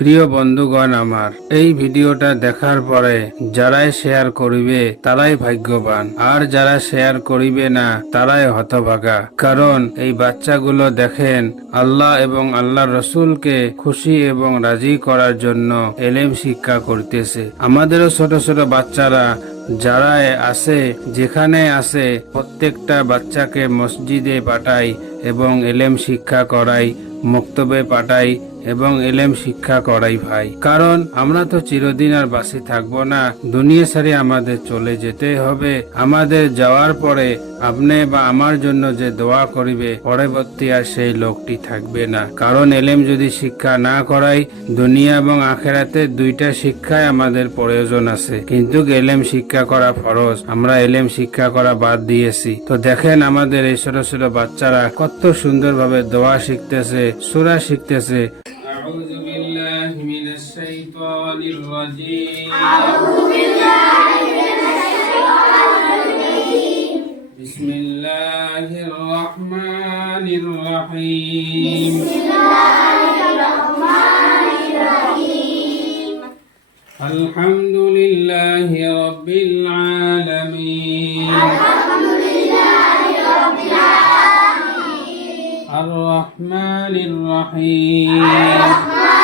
প্রিয় বন্ধুগণ আমার, এই ভিডিওটা দেখার পরে যারাই শেয়ার করিবে তারাই ভাগ্যবান, আর যারা শেয়ার করিবে না তারাই হতভাগা। কারণ এই বাচ্চাগুলো দেখেন, আল্লাহ এবং আল্লাহ রসুলকে খুশি এবং রাজি করার জন্য এলেম শিক্ষা করতেছে। আমাদেরও ছোট ছোট বাচ্চারা যারা আছে, যেখানে আছে, প্রত্যেকটা বাচ্চাকে মসজিদে পাঠাই এবং এলেম শিক্ষা করাই, মক্তবে পাঠাই এবং এলেম শিক্ষা করাই ভাই। কারণ আমরা তো চিরদিন আর বাসি থাকব না। দুনিয়া সারি আমাদের চলে যেতে হবে। আমাদের যাওয়ার পরে আপনি বা আমার জন্য যে দোয়া করিবে, পরবর্তী আর সেই লোকটি থাকবে না। কারণ এলেম যদি শিক্ষা না করাই, দুনিয়া এবং আখেরাতে দুইটা শিক্ষায় আমাদের প্রয়োজন আছে। কিন্তু এলেম শিক্ষা করা ফরজ। আমরা এলেম শিক্ষা করা বাদ দিয়েছি। তো দেখেন আমাদের এই ছোট ছোট বাচ্চারা কত সুন্দরভাবে দোয়া শিখতেছে, সুরা শিখতেছে। الشيطان الرجيم. أعوذ بالله من الشيطان الرجيم. بسم الله الرحمن الرحيم. بسم الله الرحمن الرحيم. الحمد لله رب العالمين. الحمد لله رب العالمين. الرحمن الرحيم. الرحمن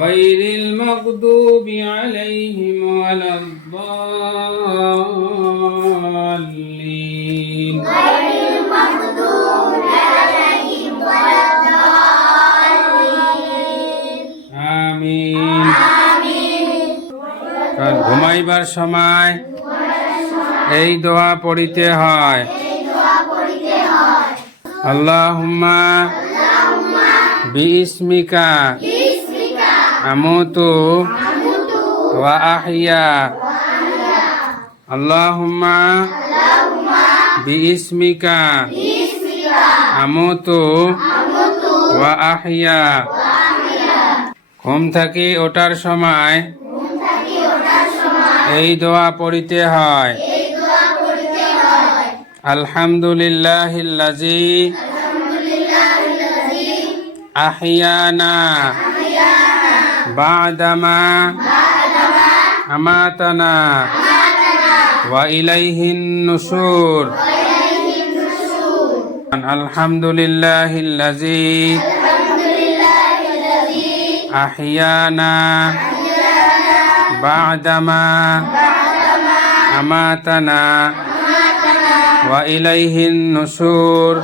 غير المغضوب عليهم ولا الضالين আমিন আর ঘুমাইবার সময় এই দোয়া পড়িতে হয় আল্লাহুম্মা বিস্মিকা আমুতু ওয়া আহইয়া আল্লাহুম্মা বিস্মিকা আমুতু ওয়া আহইয়া ঘুম থাকি ওঠার সময় এই দোয়া পড়িতে হয়। আলহামদুলিল্লাহিল্লাজি আহিয়ানা بعدما أماتنا وإليه النشور الحمد لله الذي أحيانا بعدما أماتنا وإليه النشور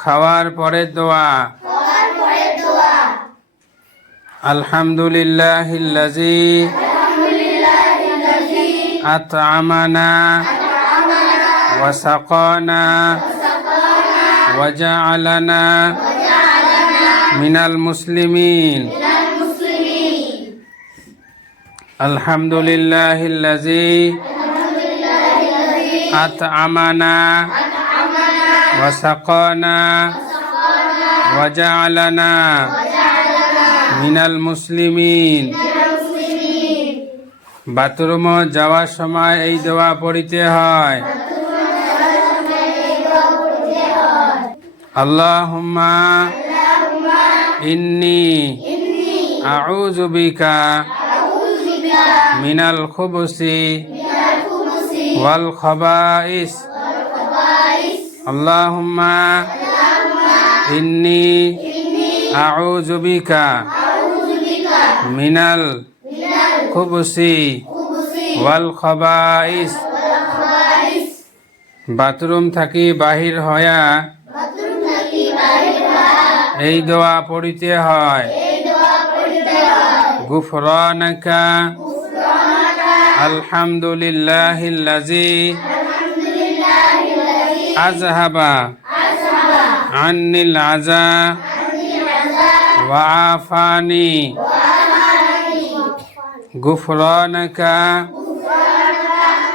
খাওয়ার পরে দোয়া আলহামদুলিল্লাহিল্লাজি আতআমানা ওয়াসাকানা وجعلنا من المسلمين الحمد لله الذي أطعمنا وسقانا وجعلنا من المسلمين বাথরুম যাওয়ার সময় এই দোয়া পড়িতে হয় আল্লাহুম্মা ইন্নি আউযু বিকা মিনাল খুবুসি ওয়াল খাবাইস اللهم إني أعوذ بك من الخبث والخبائث বাথরুম থাকি বাহির হয়া এই দোয়া পড়িতে হয় গুফরানাকা আলহামদুলিল্লাহিল্লাযী أذهب. عن العزاء وعافاني. غفرانك.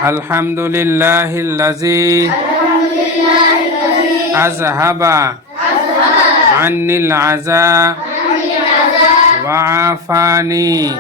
الحمد لله الذي أذهب. عني العزاء وعافاني.